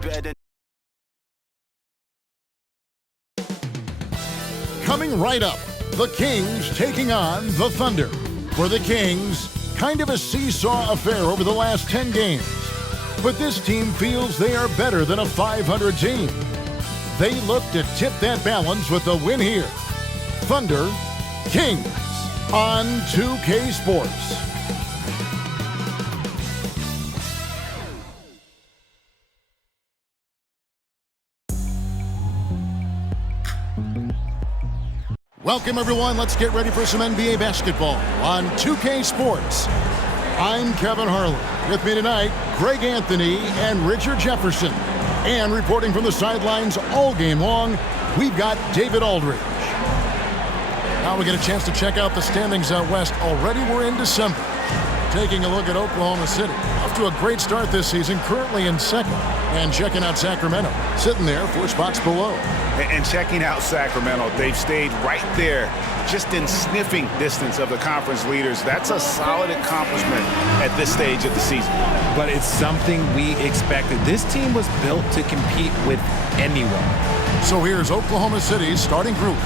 better. Coming right up, the Kings taking on the Thunder. For the Kings, kind of a seesaw affair over the last 10 games. But this team feels they are better than a 500 team. They look to tip that balance with a win here. Thunder, Kings on 2K Sports. Welcome, everyone. Let's get ready for some NBA basketball on 2K Sports. I'm Kevin Harlan. With me tonight, Greg Anthony and Richard Jefferson. And reporting from the sidelines all game long, we've got David Aldridge. Now we get a chance to check out the standings out west. Already we're in December. Taking a look at Oklahoma City. Off to a great start this season, currently in second. And checking out Sacramento, sitting there 4 spots below. And checking out Sacramento, they've stayed right there, just in sniffing distance of the conference leaders. That's a solid accomplishment at this stage of the season. But it's something we expected. This team was built to compete with anyone. So here's Oklahoma City's starting group.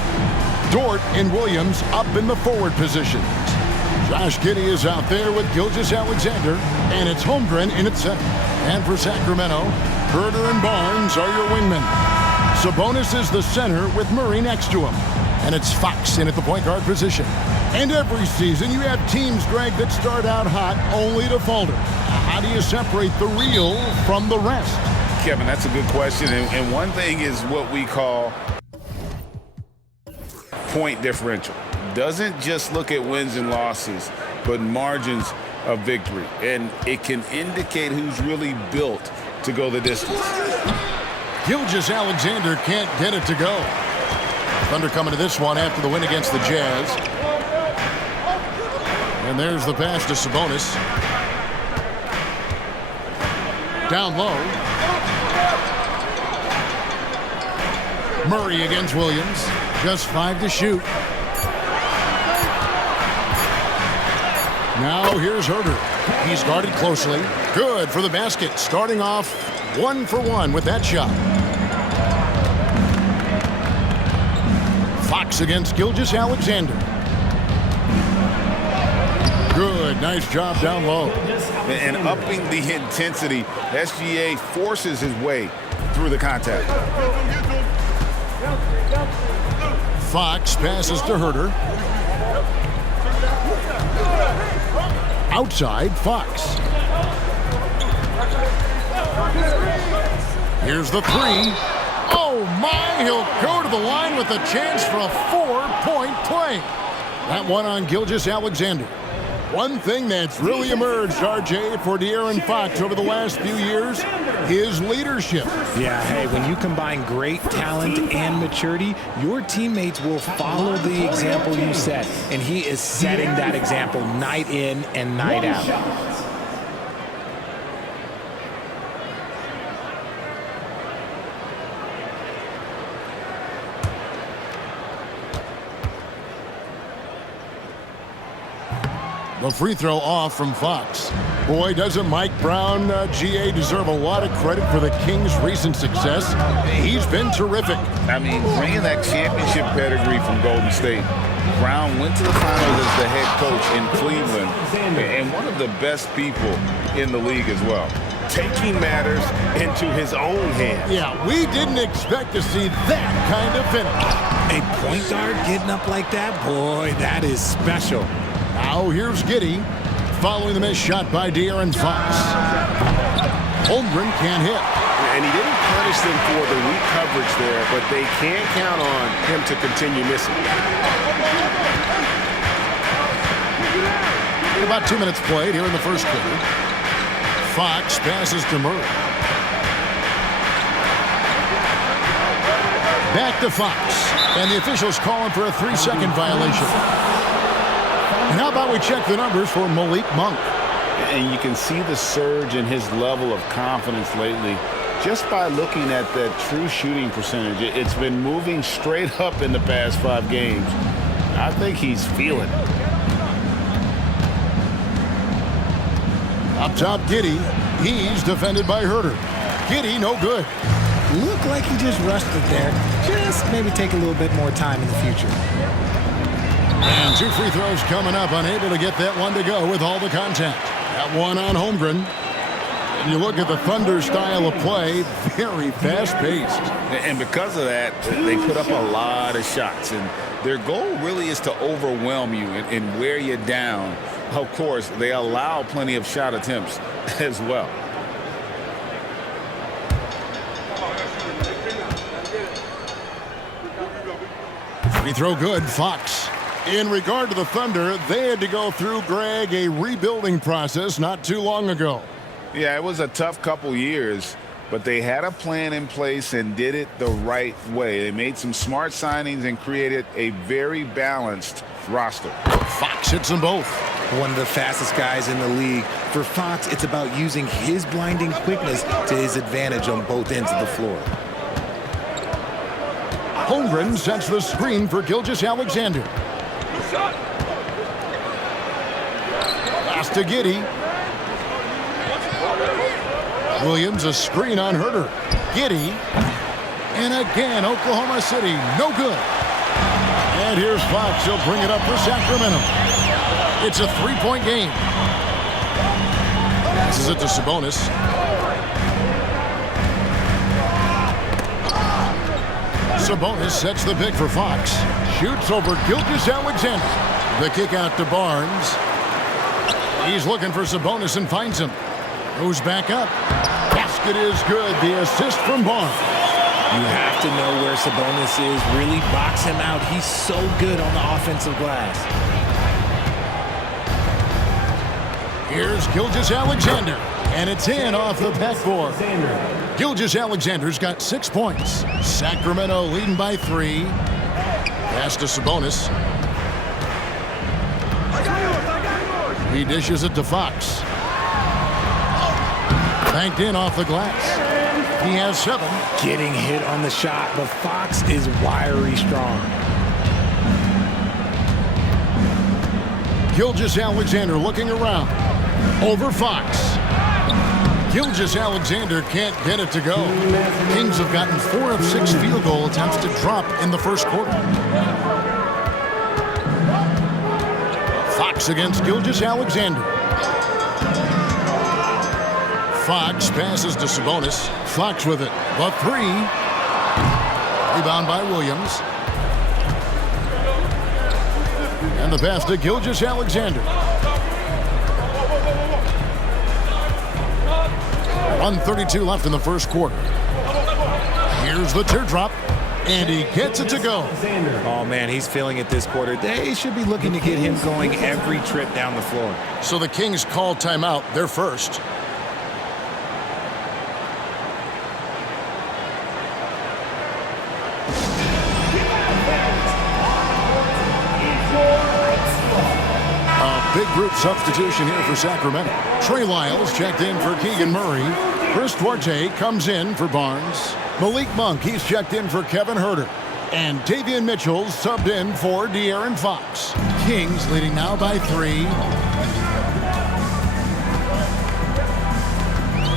Dort and Williams up in the forward positions. Josh Giddey is out there with Gilgeous-Alexander, and it's Holmgren in at center. And for Sacramento, Herter and Barnes are your wingmen. Sabonis is the center with Murray next to him. And it's Fox in at the point guard position. And every season you have teams, Greg, that start out hot only to falter. How do you separate the real from the rest? Kevin, that's a good question. And one thing is what we call point differential. Doesn't just look at wins and losses, but margins of victory. And it can indicate who's really built to go the distance. Gilgeous-Alexander can't get it to go. Thunder coming to this one after the win against the Jazz. And there's the pass to Sabonis. Down low. Murray against Williams. Just 5 to shoot. Now here's Herter. He's guarded closely. Good for the basket. Starting off 1 for 1 with that shot. Fox against Gilgeous-Alexander. Good. Nice job down low. And upping the intensity, SGA forces his way through the contact. Fox passes to Herter. Outside, Fox. Here's the 3. Oh, my! He'll go to the line with a chance for a 4-point play. That one on Gilgeous-Alexander. One thing that's really emerged, RJ, for De'Aaron Fox over the last few years, his leadership. Yeah, hey, when you combine great talent and maturity, your teammates will follow the example you set. And he is setting that example night in and night out. The free throw off from Fox. Boy, doesn't Mike Brown, GA, deserve a lot of credit for the Kings' recent success. He's been terrific. I mean, bringing that championship pedigree from Golden State. Brown went to the finals as the head coach in Cleveland, and one of the best people in the league as well. Taking matters into his own hands. Yeah, we didn't expect to see that kind of finish. A point guard getting up like that, boy, that is special. Now here's Giddey, following the missed shot by De'Aaron Fox. Holmgren can't hit. And he didn't punish them for the weak coverage there, but they can't count on him to continue missing. About 2 minutes played here in the first quarter. Fox passes to Murray. Back to Fox. And the officials calling for a 3-second violation. And how about we check the numbers for Malik Monk? And you can see the surge in his level of confidence lately just by looking at that true shooting percentage. It's been moving straight up in the past 5 games. I think he's feeling it. Up top, Giddey. He's defended by Herter. Giddy, no good. Looked like he just rushed it there. Just maybe take a little bit more time in the future. And 2 free throws coming up. Unable to get that one to go with all the contact. That one on Holmgren. And you look at the Thunder style of play, very fast-paced. And because of that, they put up a lot of shots. And their goal really is to overwhelm you and wear you down. Of course, they allow plenty of shot attempts as well. Free throw good, Fox. In regard to the Thunder, they had to go through, Greg, a rebuilding process not too long ago. Yeah, it was a tough couple years, but they had a plan in place and did it the right way. They made some smart signings and created a very balanced roster. Fox hits them both. One of the fastest guys in the league. For Fox, it's about using his blinding quickness to his advantage on both ends of the floor. Holmgren sets the screen for Gilgeous-Alexander. Pass to Giddy. Williams, a screen on Herter. Giddy. And again, Oklahoma City, no good. And here's Fox. He'll bring it up for Sacramento. It's a 3-point game. Passes it to Sabonis. Sabonis sets the pick for Fox. Shoots over Gilgeous-Alexander. The kick out to Barnes. He's looking for Sabonis and finds him. Goes back up. Basket is good. The assist from Barnes. You have to know where Sabonis is. Really box him out. He's so good on the offensive glass. Here's Gilgeous-Alexander. And it's in off the backboard. Gilgeous-Alexander's got 6 points. Sacramento leading by 3. Pass to Sabonis. He dishes it to Fox. Banked in off the glass. He has 7. Getting hit on the shot, but Fox is wiry strong. Gilgeous-Alexander looking around. Over Fox. Gilgeous-Alexander can't get it to go. Kings have gotten 4 of 6 field goal attempts to drop in the first quarter. Fox against Gilgeous-Alexander. Fox passes to Sabonis. Fox with it. The 3. Rebound by Williams. And the pass to Gilgeous-Alexander. 1:32 left in the first quarter. Here's the teardrop, and he gets it to go. Oh, man, he's feeling it this quarter. They should be looking to get him going every trip down the floor. So the Kings call timeout. They're first. Big group substitution here for Sacramento. Trey Lyles checked in for Keegan Murray. Chris Duarte comes in for Barnes. Malik Monk, he's checked in for Kevin Herter. And Davion Mitchell subbed in for De'Aaron Fox. Kings leading now by 3.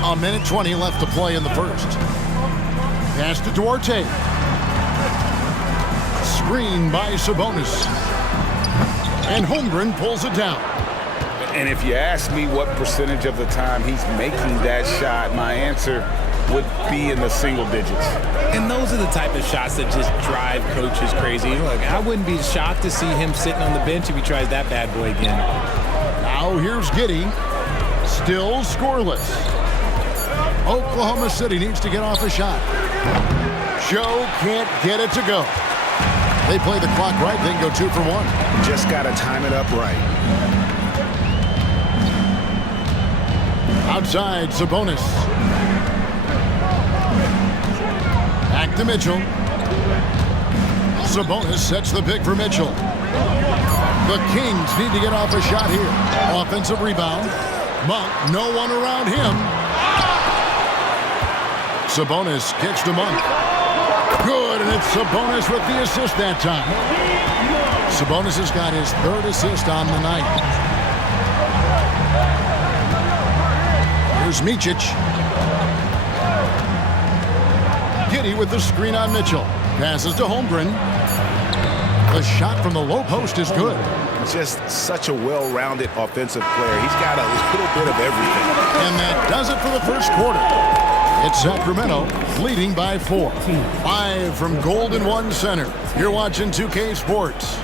1:20 left to play in the first. Pass to Duarte. Screen by Sabonis. And Holmgren pulls it down. And if you ask me what percentage of the time he's making that shot, my answer would be in the single digits. And those are the type of shots that just drive coaches crazy. Look, I wouldn't be shocked to see him sitting on the bench if he tries that bad boy again. Now here's Giddy. Still scoreless. Oklahoma City needs to get off a shot. Joe can't get it to go. They play the clock right, they can go 2 for 1. Just got to time it up right. Outside, Sabonis. Back to Mitchell. Sabonis sets the pick for Mitchell. The Kings need to get off a shot here. Offensive rebound. Monk, no one around him. Sabonis kicks to Monk. Good, and it's Sabonis with the assist that time. Sabonis has got his 3rd assist on the night. Here's Micic. Giddy with the screen on Mitchell. Passes to Holmgren. The shot from the low post is good. Just such a well-rounded offensive player. He's got a little bit of everything. And that does it for the first quarter. It's Sacramento leading by 4. 5 from Golden One Center. You're watching 2K Sports.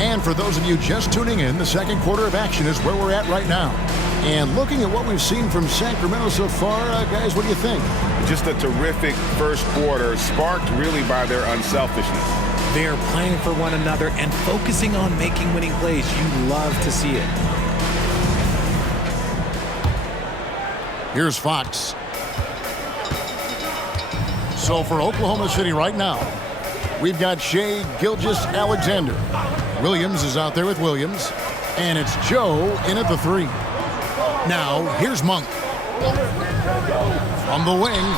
And for those of you just tuning in, the second quarter of action is where we're at right now. And looking at what we've seen from Sacramento so far, guys, what do you think? Just a terrific first quarter, sparked really by their unselfishness. They are playing for one another and focusing on making winning plays. You love to see it. Here's Fox. So for Oklahoma City right now, we've got Shai Gilgeous-Alexander. Williams is out there with Williams. And it's Joe in at the 3. Now, here's Monk. From the wing.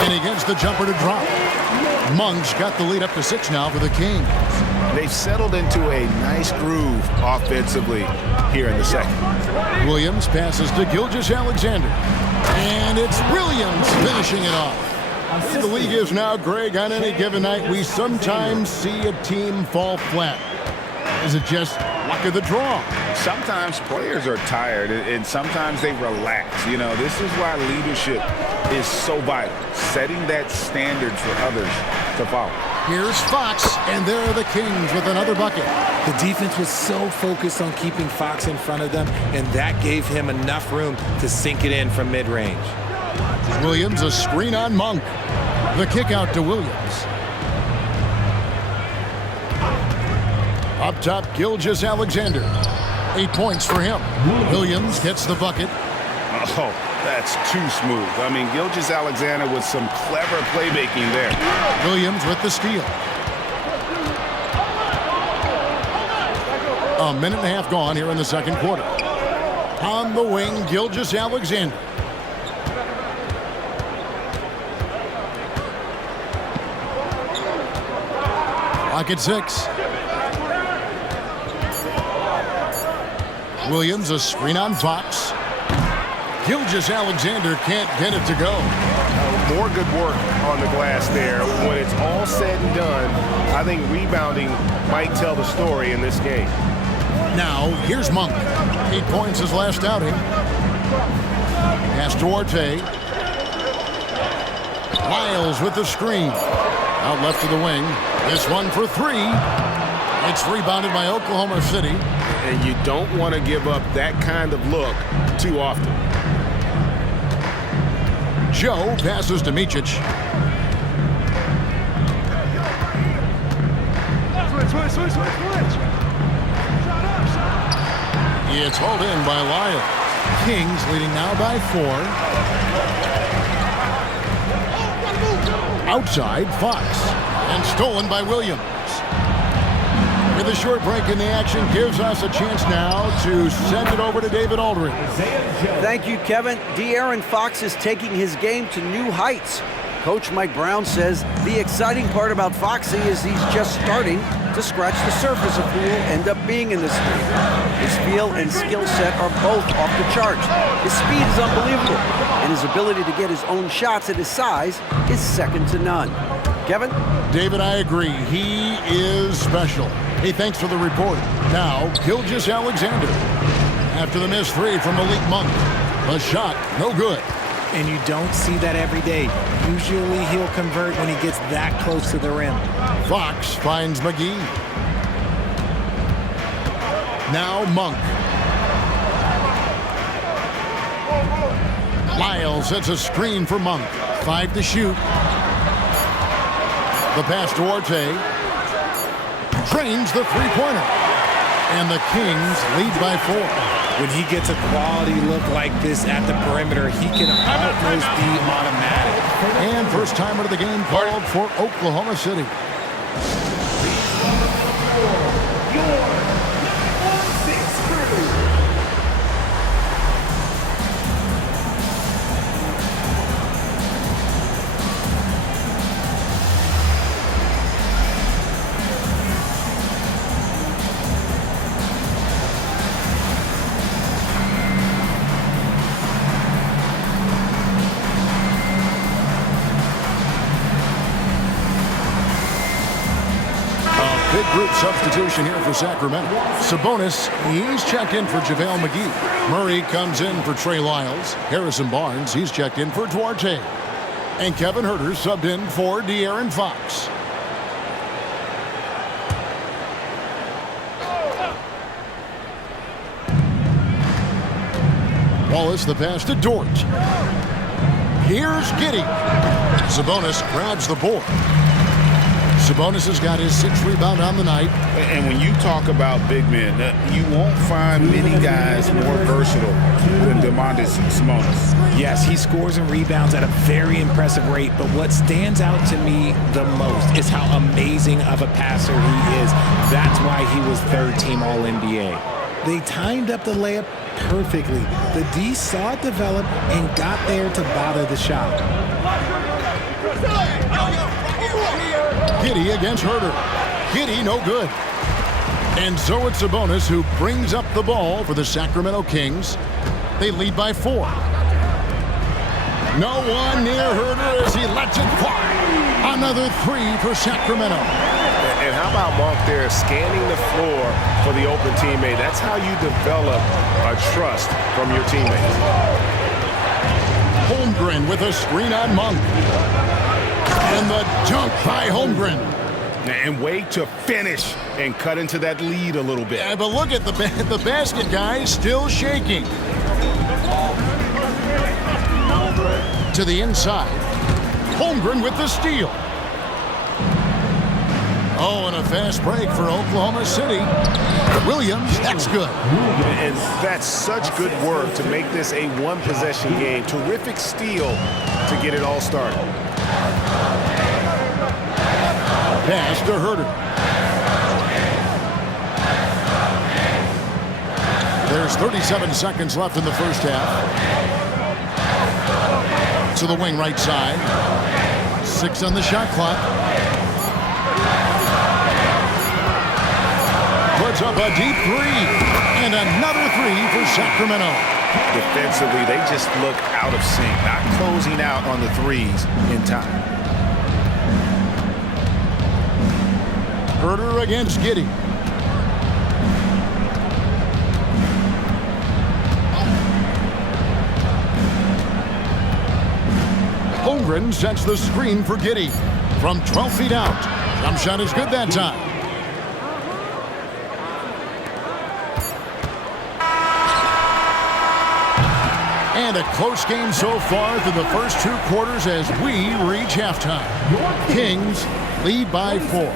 And he gets the jumper to drop. Monk's got the lead up to 6 now for the Kings. They've settled into a nice groove offensively here in the second. Williams passes to Gilgeous-Alexander. And it's Williams finishing it off. The league is now, Greg, on any given night, we sometimes see a team fall flat. Is it just luck of the draw? Sometimes players are tired, and sometimes they relax. You know, this is why leadership is so vital, setting that standard for others to follow. Here's Fox, and there are the Kings with another bucket. The defense was so focused on keeping Fox in front of them, and that gave him enough room to sink it in from mid-range. Williams, a screen on Monk. The kick out to Williams. Up top, Gilgeous-Alexander. 8 points for him. Williams gets the bucket. Oh, that's too smooth. I mean, Gilgeous-Alexander with some clever playmaking there. Williams with the steal. A minute and a half gone here in the second quarter. On the wing, Gilgeous-Alexander. Clock at 6. Williams, a screen on Fox. Gilgeous-Alexander can't get it to go. More good work on the glass there. When it's all said and done, I think rebounding might tell the story in this game. Now, here's Monk. 8 points his last outing. Pass to Orte. Lyles with the screen. Out left to the wing. This one for 3. It's rebounded by Oklahoma City. And you don't want to give up that kind of look too often. Joe passes to Micic. Switch. It's hauled in by Lyles. Kings leading now by 4. Outside, Fox. And stolen by Williams. With a short break in the action, gives us a chance now to send it over to David Aldridge. Thank you, Kevin. De'Aaron Fox is taking his game to new heights. Coach Mike Brown says the exciting part about Foxy is he's just starting to scratch the surface of who will end up being in this league. His feel and skill set are both off the charts. His speed is unbelievable, and his ability to get his own shots at his size is second to none. Kevin? David, I agree. He is special. Hey, thanks for the report. Now, Gilgeous-Alexander. After the missed 3 from Malik Monk. A shot, no good. And you don't see that every day. Usually he'll convert when he gets that close to the rim. Fox finds McGee. Now Monk. Lyles sets a screen for Monk. 5 to shoot. The pass to Orte. Drains the three-pointer. And the Kings lead by 4. When he gets a quality look like this at the perimeter, he can almost be automatic. And first timer of the game called for Oklahoma City. Substitution here for Sacramento. Sabonis, he's checked in for JaVale McGee. Murray comes in for Trey Lyles. Harrison Barnes, he's checked in for Duarte. And Kevin Huerter subbed in for De'Aaron Fox. Wallace the pass to Dort. Here's Giddey. Sabonis grabs the board. Sabonis has got his 6th rebound on the night. And when you talk about big men, you won't find many guys more versatile than Domantas Sabonis. Yes, he scores and rebounds at a very impressive rate, but what stands out to me the most is how amazing of a passer he is. That's why he was 3rd team All-NBA. They timed up the layup perfectly. The D saw it develop and got there to bother the shot. Giddey against Huerter. Giddey no good. And so it's Sabonis who brings up the ball for the Sacramento Kings. They lead by 4. No one near Huerter as he lets it fly. Another 3 for Sacramento. And how about Monk there scanning the floor for the open teammate? That's how you develop a trust from your teammates. Holmgren with a screen on Monk. And the dunk by Holmgren. And wait to finish and cut into that lead a little bit. Yeah, but look at the basket, guys, still shaking. To the inside. Holmgren with the steal. Oh, and a fast break for Oklahoma City. Williams, that's good. And that's such good work to make this a one-possession game. Terrific steal to get it all started. Pass to Huerter. There's 37 seconds left in the first half. To the wing right side. 6 on the shot clock. Puts up a deep 3. And another 3 for Sacramento. Defensively, they just look out of sync, not closing out on the threes in time. Huerter against Giddey. Holmgren sets the screen for Giddey. From 12 feet out. Jump shot is good that time. And a close game so far through the first 2 quarters as we reach halftime. Kings lead by 4.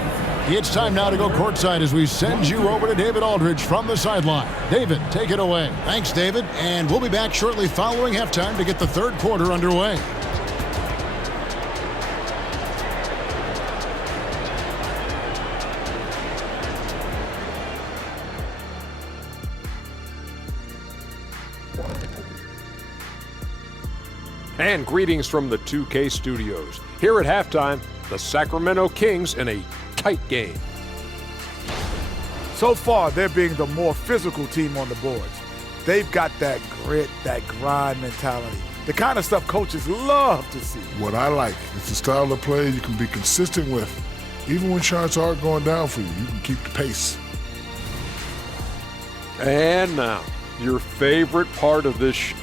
It's time now to go courtside as we send you over to David Aldridge from the sideline. David, take it away. Thanks, David. And we'll be back shortly following halftime to get the 3rd quarter underway. And greetings from the 2K studios. Here at halftime, the Sacramento Kings in a tight game. So far, they're being the more physical team on the boards. They've got that grit, that grind mentality, the kind of stuff coaches love to see. What I like is the style of play you can be consistent with. Even when shots aren't going down for you, you can keep the pace. And now, your favorite part of this show.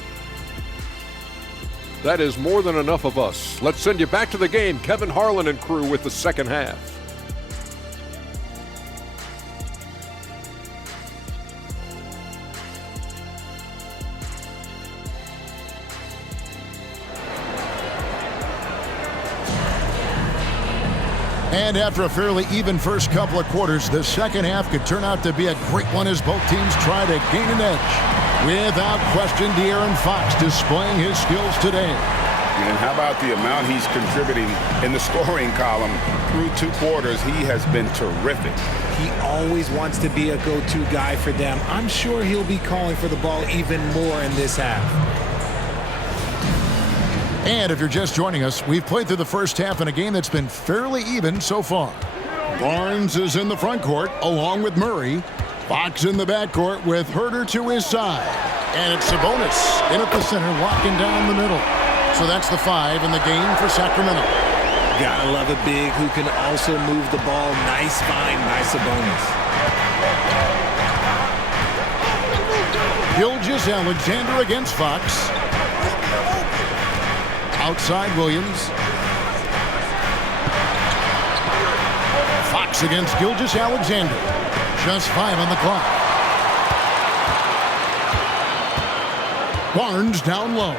That is more than enough of us. Let's send you back to the game. Kevin Harlan and crew with the second half. And after a fairly even first couple of quarters, the second half could turn out to be a great one as both teams try to gain an edge. Without question, De'Aaron Fox displaying his skills today. And how about the amount he's contributing in the scoring column through 2 quarters? He has been terrific. He always wants to be a go-to guy for them. I'm sure he'll be calling for the ball even more in this half. And if you're just joining us, we've played through the first half in a game that's been fairly even so far. Barnes is in the front court along with Murray. Fox in the backcourt with Huerter to his side. And it's Sabonis in at the center, walking down the middle. So that's the 5 in the game for Sacramento. Gotta love a big who can also move the ball. Nice find by Sabonis. Gilgeous-Alexander against Fox. Outside Williams. Fox against Gilgeous-Alexander. Just 5 on the clock. Barnes down low.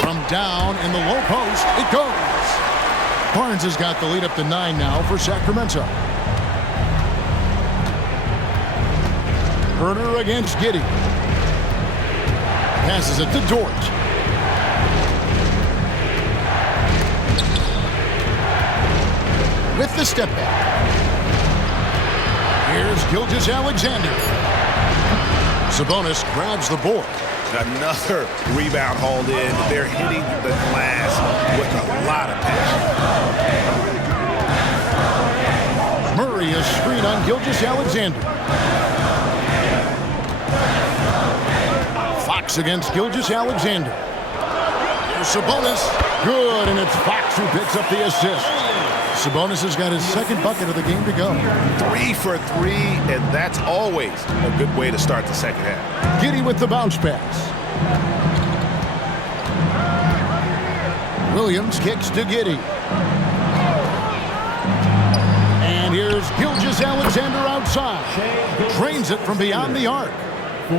From down in the low post, it goes. Barnes has got the lead up to 9 now for Sacramento. Herter against Giddey. Passes it to Dort. With the step back. Here's Gilgeous-Alexander. Sabonis grabs the board. Another rebound hauled in. They're hitting the glass with a lot of passion. Murray a screen on Gilgeous-Alexander. Fox against Gilgeous-Alexander. Here's Sabonis. Good, and it's Fox who picks up the assist. Sabonis has got his second bucket of the game to go. 3 for 3, and that's always a good way to start the second half. Giddey with the bounce pass. Williams kicks to Giddey. And here's Gilgeous-Alexander outside. Drains it from beyond the arc.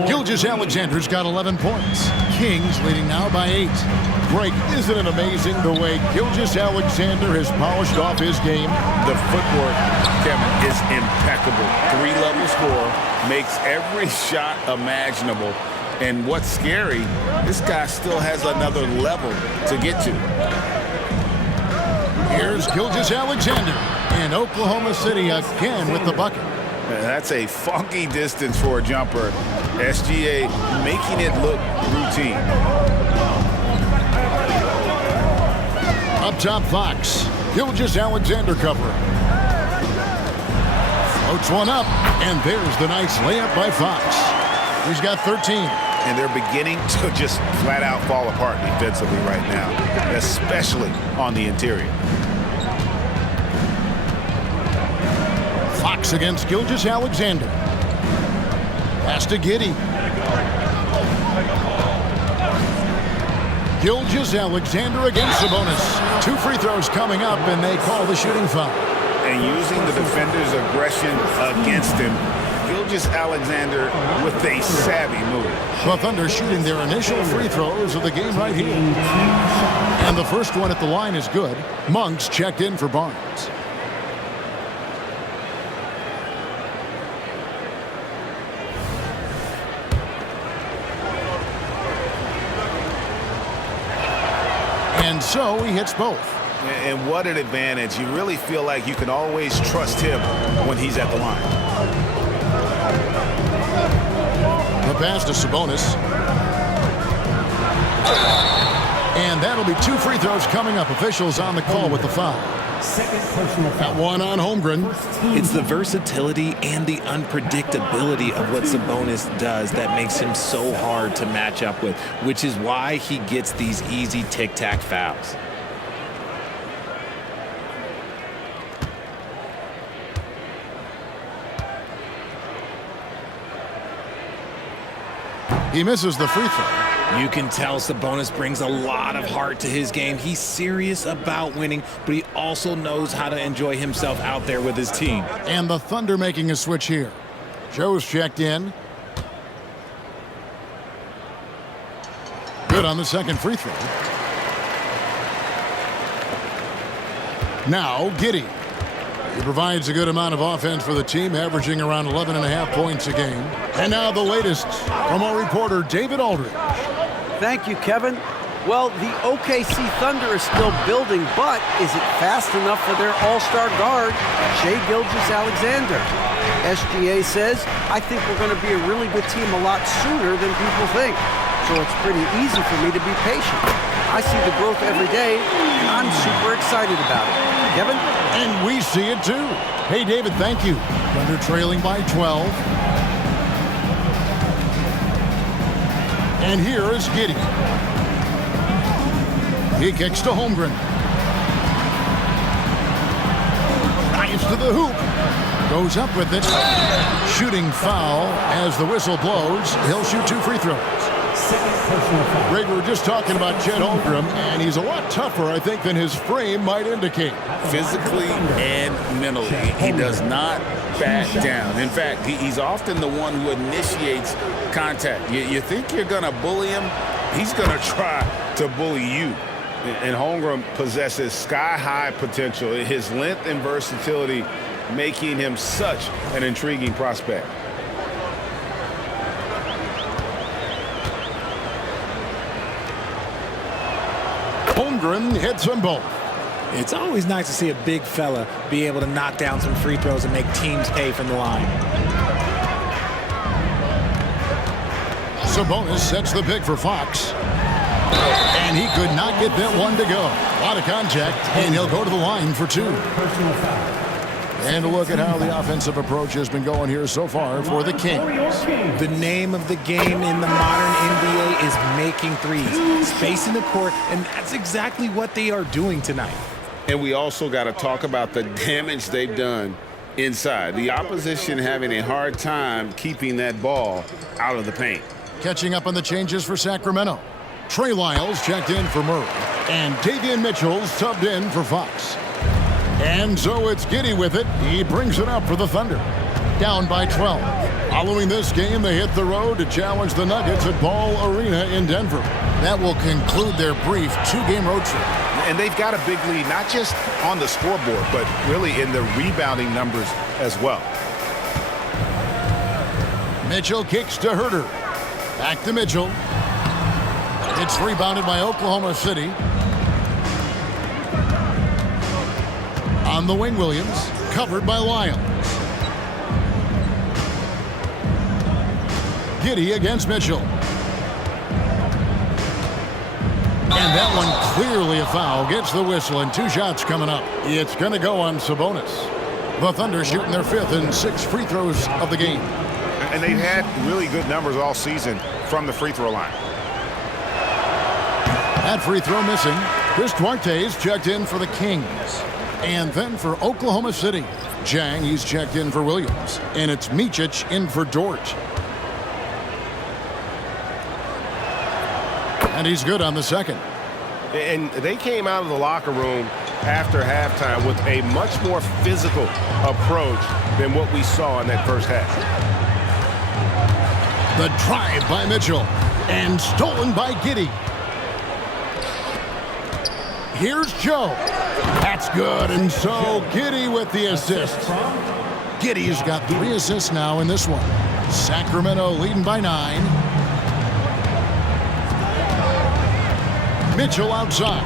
Gilgeous-Alexander's got 11 points. Kings leading now by 8. Greg, isn't it amazing the way Gilgeous-Alexander has polished off his game? The footwork, Kevin, is impeccable. 3-level score, makes every shot imaginable. And what's scary, this guy still has another level to get to. Here's Gilgeous-Alexander in Oklahoma City again with the bucket. That's a funky distance for a jumper. SGA making it look routine. Up top, Fox. Gilgeous-Alexander covering. Floats one up, and there's the nice layup by Fox. He's got 13. And they're beginning to just flat out fall apart defensively right now, especially on the interior. Fox against Gilgeous-Alexander. Pass to Giddey. Gilgeous-Alexander against Sabonis. 2 free throws coming up, and they call the shooting foul. And using the defender's aggression against him, Gilgeous-Alexander with a savvy move. The Thunder shooting their initial free throws of the game right here. And the first one at the line is good. Monk's checked in for Barnes. And so he hits both. And what an advantage. You really feel like you can always trust him when he's at the line. The pass to Sabonis. And that'll be 2 free throws coming up. Officials on the call with the foul. That one on Holmgren. It's the versatility and the unpredictability of what Sabonis does that makes him so hard to match up with, which is why he gets these easy tic-tac fouls. He misses the free throw. You can tell Sabonis brings a lot of heart to his game. He's serious about winning, but he also knows how to enjoy himself out there with his team. And the Thunder making a switch here. Joe's checked in. Good on the second free throw. Now Giddey. He provides a good amount of offense for the team, averaging around 11.5 points a game. And now the latest from our reporter, David Aldridge. Thank you, Kevin. Well, the OKC Thunder is still building, but is it fast enough for their all-star guard, Shai Gilgeous-Alexander? SGA says, I think we're going to be a really good team a lot sooner than people think. So it's pretty easy for me to be patient. I see the growth every day, and I'm super excited about it. Kevin? And we see it too. Hey, David, thank you. Thunder trailing by 12. And here is Giddey. He kicks to Holmgren. to the hoop. Goes up with it. Shooting foul as the whistle blows. He'll shoot 2 free throws. Greg, we were just talking about Chet Holmgren, and he's a lot tougher, I think, than his frame might indicate. Physically and mentally, he does not back down. In fact, he's often the one who initiates contact. You think you're going to bully him, he's going to try to bully you. And Holmgren possesses sky-high potential. His length and versatility making him such an intriguing prospect. Holmgren hits them both. It's always nice to see a big fella be able to knock down some free throws and make teams pay from the line. Sabonis sets the pick for Fox. And he could not get that one to go. A lot of contact, and he'll go to the line for 2. And a look at how the offensive approach has been going here so far for the Kings. The name of the game in the modern NBA is making threes, spacing the court, and that's exactly what they are doing tonight. And we also got to talk about the damage they've done inside. The opposition having a hard time keeping that ball out of the paint. Catching up on the changes for Sacramento. Trey Lyles checked in for Murray, and Davion Mitchell's subbed in for Fox. And so it's Giddey with it. He brings it up for the Thunder. Down by 12. Following this game, they hit the road to challenge the Nuggets at Ball Arena in Denver. That will conclude their brief 2-game road trip. And they've got a big lead, not just on the scoreboard, but really in the rebounding numbers as well. Mitchell kicks to Herter. Back to Mitchell. It's rebounded by Oklahoma City. On the wing, Williams, covered by Lyles. Giddey against Mitchell. And that one clearly a foul. Gets the whistle, and 2 shots coming up. It's going to go on Sabonis. The Thunder shooting their 5th and 6th free throws of the game. And they've had really good numbers all season from the free throw line. That free throw missing. Chris Duarte's checked in for the Kings. And then for Oklahoma City, Jang, he's checked in for Williams. And it's Micic in for Dort. And he's good on the second. And they came out of the locker room after halftime with a much more physical approach than what we saw in that first half. The drive by Mitchell. And stolen by Giddey. Here's Joe. That's good, and so Giddey with the assist. Giddey's got 3 assists now in this one. Sacramento leading by 9. Mitchell outside.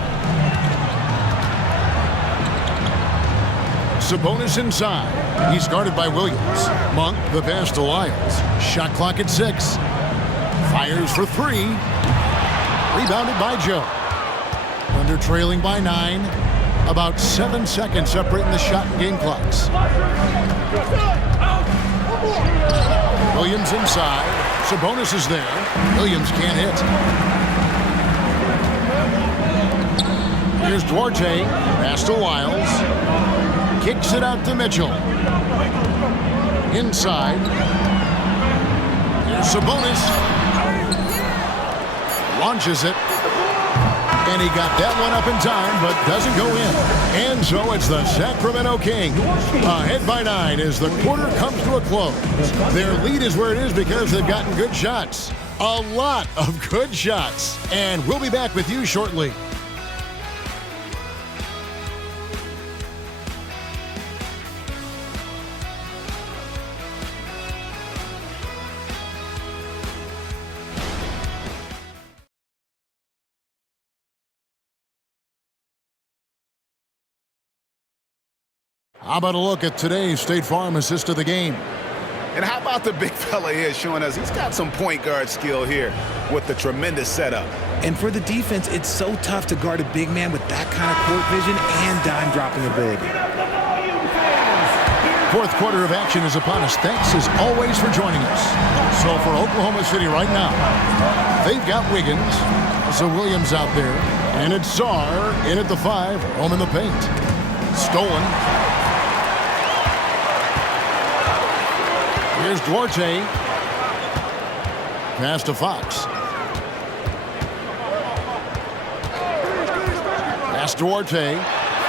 Sabonis inside. He's guarded by Williams. Monk, the pass to Lyles. Shot clock at 6. Fires for 3. Rebounded by Joe. Thunder trailing by 9. About 7 seconds separating the shot and game clocks. Williams inside. Sabonis is there. Williams can't hit. Here's Duarte. Pass to Lyles. Kicks it out to Mitchell. Inside. Here's Sabonis. Launches it. And he got that one up in time, but doesn't go in. And so it's the Sacramento Kings ahead by 9 as the quarter comes to a close. Their lead is where it is because they've gotten good shots. A lot of good shots. And we'll be back with you shortly. How about a look at today's State Farm assist of the game? And how about the big fella here showing us he's got some point guard skill here with the tremendous setup. And for the defense, it's so tough to guard a big man with that kind of court vision and dime dropping ability. 4th quarter of action is upon us. Thanks as always for joining us. So for Oklahoma City right now, they've got Wiggins, so Williams out there, and it's Sarr in at the 5, home in the paint. Stolen. Here's Duarte. Pass to Fox. Pass to Duarte.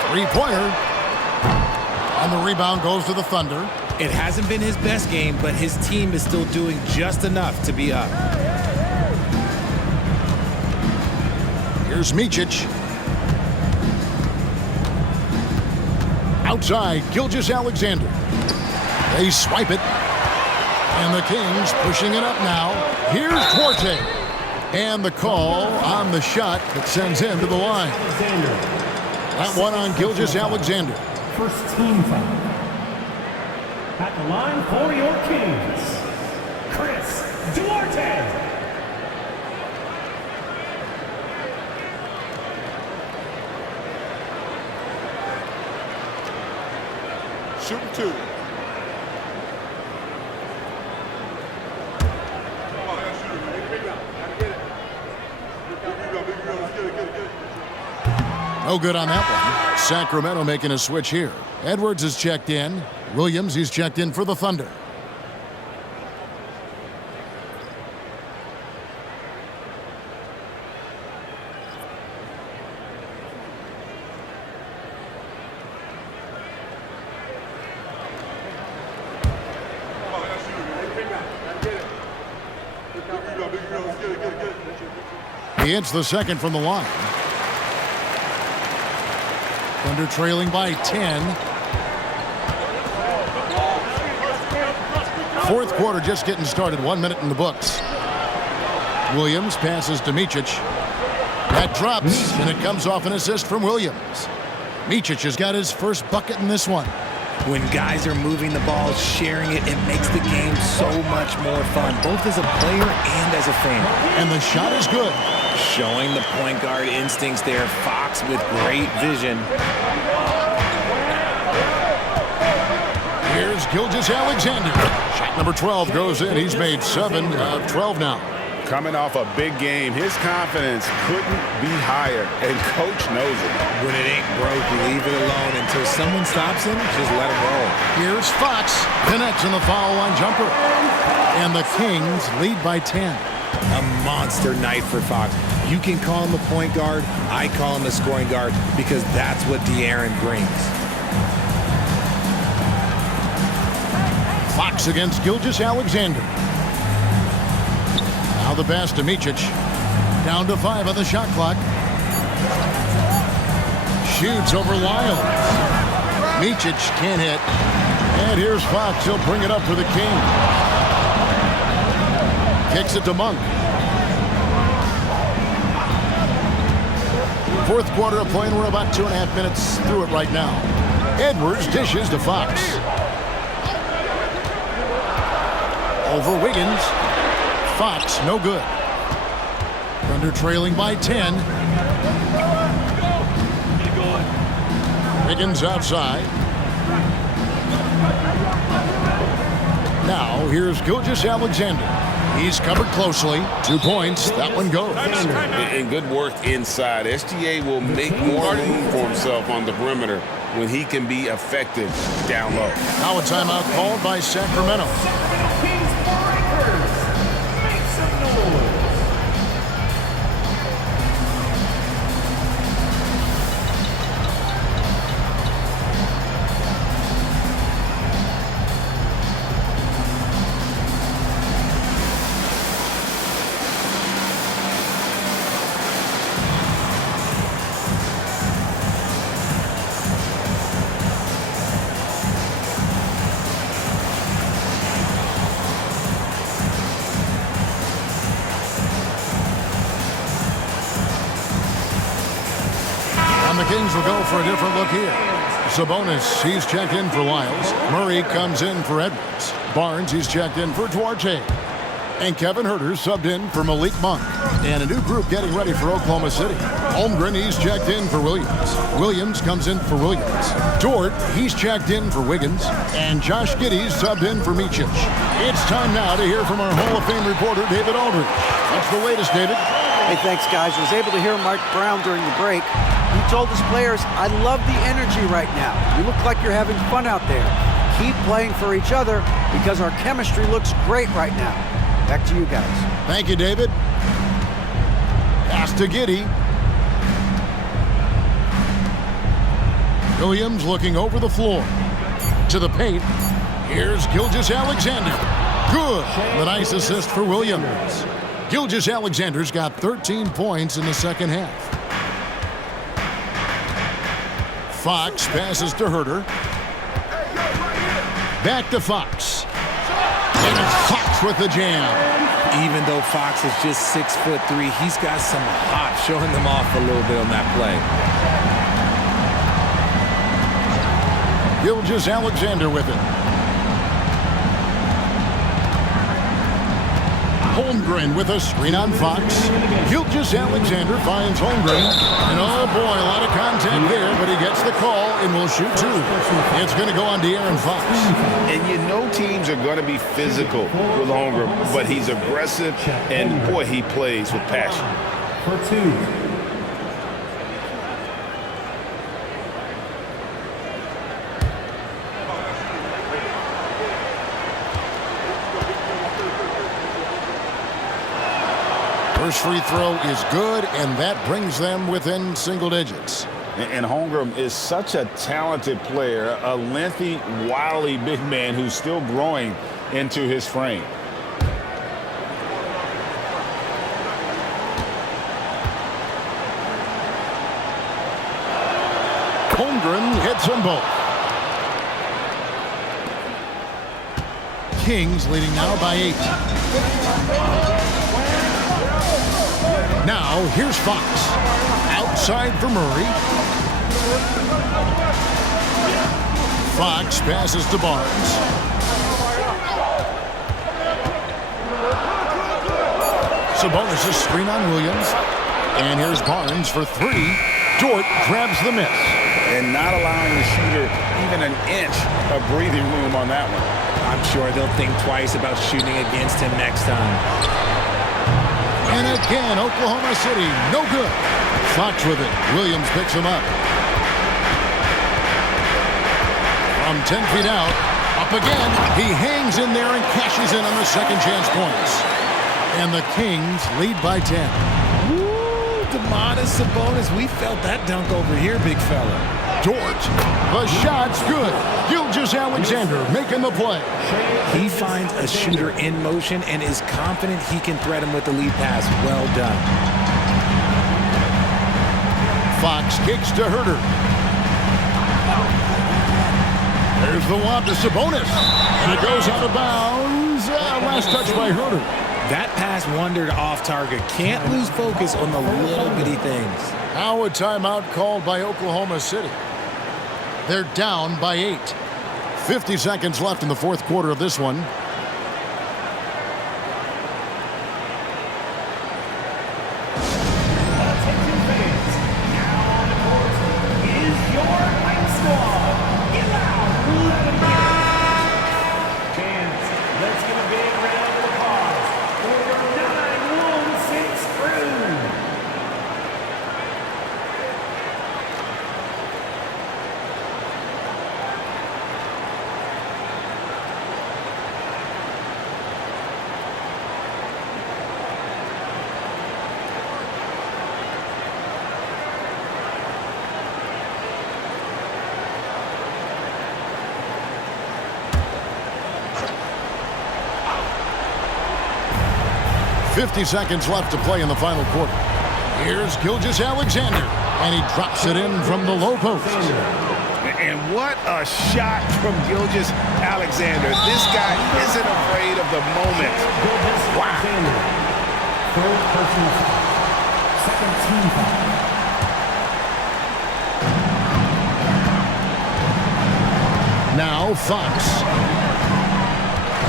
Three-pointer. And the rebound goes to the Thunder. It hasn't been his best game, but his team is still doing just enough to be up. Here's Micic. Outside, Gilgeous-Alexander. They swipe it. And the Kings pushing it up now. Here's Duarte. And the call on the shot that sends him to the line. That one on Gilgeous-Alexander. First team foul. At the line for your Kings, Chris Duarte. Shooting two. No good on that one. Sacramento making a switch here. Edwards is checked in. Williams, he's checked in for the Thunder. He hits the second from the line. Thunder trailing by 10. Fourth quarter just getting started. 1 minute in the books. Williams passes to Micic. That drops, and it comes off an assist from Williams. Micic has got his first bucket in this one. When guys are moving the ball, sharing it, it makes the game so much more fun, both as a player and as a fan. And the shot is good. Showing the point guard instincts there. Fox with great vision. Here's Gilgeous-Alexander. Shot number 12 goes in. He's made 7 of 12 now. Coming off a big game, his confidence couldn't be higher, and coach knows it. When it ain't broke, leave it alone until someone stops him. Just let him roll. Here's Fox. Connects on the foul line jumper. And the Kings lead by 10. A monster night for Fox. You can call him a point guard. I call him a scoring guard because that's what De'Aaron brings. Fox against Gilgeous-Alexander. Now the pass to Micic. Down to 5 on the shot clock. Shoots over Lyles. Micic can't hit. And here's Fox. He'll bring it up for the King. Kicks it to Monk. Fourth quarter of play, and we're about 2.5 minutes through it right now. Edwards dishes to Fox. Over Wiggins. Fox, no good. Thunder trailing by 10. Wiggins outside. Now, here's Gilgeous-Alexander. He's covered closely. 2 points. That one goes. And good work inside. SGA will make more room for himself on the perimeter when he can be effective down low. Now a timeout called by Sacramento. Kings Breakers. Make some noise. And the Kings will go for a different look here. Sabonis, he's checked in for Lyles. Murray comes in for Edwards. Barnes, he's checked in for Duarte. And Kevin Huerter subbed in for Malik Monk. And a new group getting ready for Oklahoma City. Holmgren, he's checked in for Williams. Williams comes in for Williams. Dort, he's checked in for Wiggins. And Josh Giddey's subbed in for Micic. It's time now to hear from our Hall of Fame reporter, David Aldridge. What's the latest, David? Hey, thanks, guys. I was able to hear Mike Brown during the break. He told his players, I love the energy right now. You look like you're having fun out there. keep playing for each other because our chemistry looks great right now. Back to you guys. Thank you, David. Pass to Giddey. Williams looking over the floor. To the paint. Here's Gilgeous-Alexander. Good. A nice assist for Williams. Gilgeous-Alexander's got 13 points in the second half. Fox passes to Herter. Back to Fox. And it's Fox with the jam. Even though Fox is just 6'3", he's got some hop, showing them off a little bit on that play. Gilgeous-Alexander with it. Holmgren with a screen on Fox. Gilgeous-Alexander finds Holmgren. And oh boy, a lot of contact there, but he gets the call and will shoot two. It's going to go on De'Aaron Fox. And you know teams are going to be physical with Holmgren, but he's aggressive, and boy, he plays with passion. For two. First free throw is good, and that brings them within single digits. And Holmgren is such a talented player, a lengthy, wily big man who's still growing into his frame. Holmgren hits them both. Kings leading now by 8. Now, here's Fox. Outside for Murray. Fox passes to Barnes. Sabonis' screen on Williams. And here's Barnes for 3. Dort grabs the miss. And not allowing the shooter even an inch of breathing room on that one. I'm sure they'll think twice about shooting against him next time. And again, Oklahoma City, no good. Fox with it. Williams picks him up. From 10 feet out, up again. He hangs in there and cashes in on the second chance points. And the Kings lead by 10. Woo, Domantas Sabonis, we felt that dunk over here, big fella. Dort, the shot's good. Gilgeous-Alexander making the play. He finds a shooter in motion and is confident he can thread him with the lead pass. Well done. Fox kicks to Herter. There's the lob to Sabonis. And it goes out of bounds. Last touch by Herter. That pass wandered off target. Can't lose focus on the little bitty things. Now a timeout called by Oklahoma City. They're down by 8. 50 seconds left in the fourth quarter of this one. Attention fans, now on the court is your fight squad. Get out, let it begin. Fans, let's give a big round of applause for your 916 crew. 50 seconds left to play in the final quarter. Here's Gilgeous-Alexander, and he drops it in from the low post. And what a shot from Gilgeous-Alexander. This guy isn't afraid of the moment. Gilgeous-Alexander, third personal foul, second team foul. Now Fox.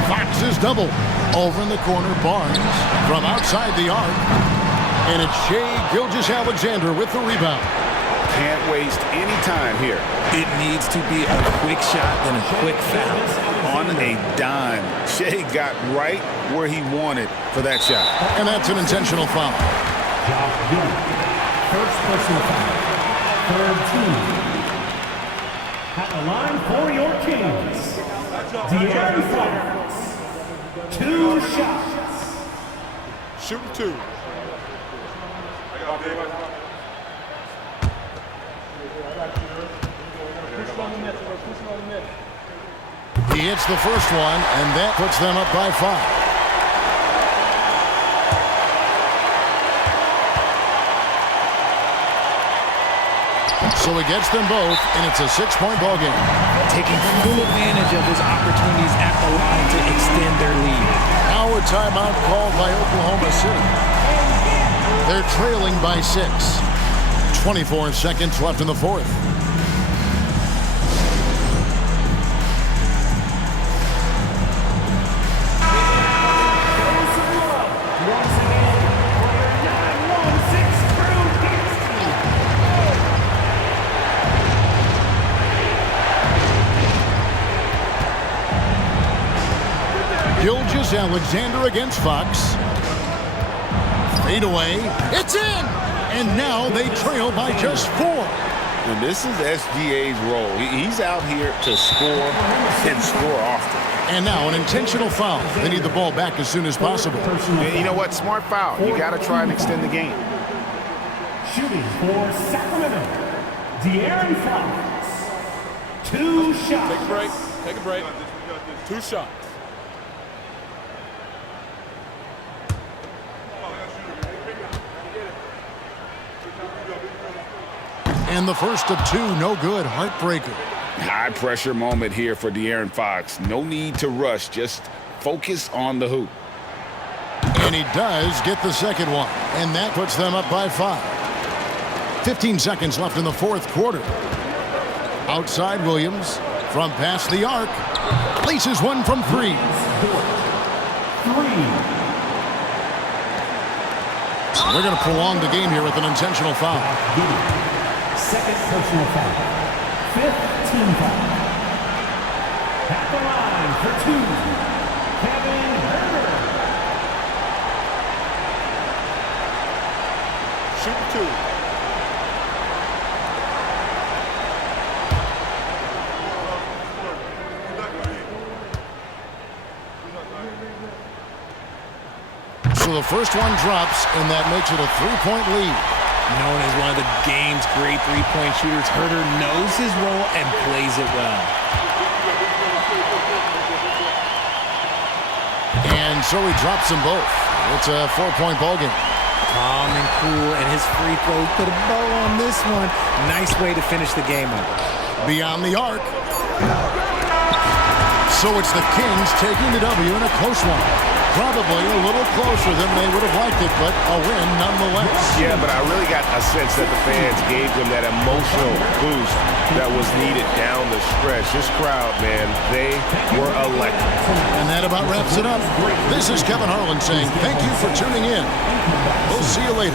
Fox is double. Over in the corner, Barnes from outside the arc. And it's Shai Gilgeous-Alexander with the rebound. Can't waste any time here. It needs to be a quick shot and a quick foul. On a dime. Shai got right where he wanted for that shot. And that's an intentional foul. Josh Giddey, first personal foul, third team. At the line for your Kings, De'Aaron Fox. 2 shots. Shooting 2. He hits the first one, and that puts them up by 5. So he gets them both, and it's a 6-point ball game. Taking full advantage of his opportunities at the line to extend their lead. Now a timeout called by Oklahoma City. They're trailing by 6. 24 seconds left in the fourth. Alexander against Fox. Fade away. It's in! And now they trail by just 4. And this is SGA's role. He's out here to score and score often. And now an intentional foul. They need the ball back as soon as possible. And you know what? Smart foul. You got to try and extend the game. Shooting for Sacramento, De'Aaron Fox. 2 shots. Take a break. Take a break. 2 shots. And the first of 2, no good. Heartbreaker. High pressure moment here for De'Aaron Fox. No need to rush. Just focus on the hoop. And he does get the second one. And that puts them up by 5. 15 seconds left in the fourth quarter. Outside Williams from past the arc. Places one from 3. 3. They're going to prolong the game here with an intentional foul. Second personal foul. 5th team foul. At the line for 2, Kevin Herter. Shooting 2. So the first one drops, and that makes it a 3-point lead. Known as one of the game's great three-point shooters, Herter knows his role and plays it well. And so he drops them both. It's a 4-point ball game. Calm and cool, and his free throws put a bow on this one. Nice way to finish the game up. Beyond the arc. So it's the Kings taking the W in a close one. Probably a little closer than they would have liked it, but a win nonetheless. Yeah, but I really got a sense that the fans gave them that emotional boost that was needed down the stretch. This crowd, man, they were electric. And that about wraps it up. This is Kevin Harlan saying thank you for tuning in. We'll see you later.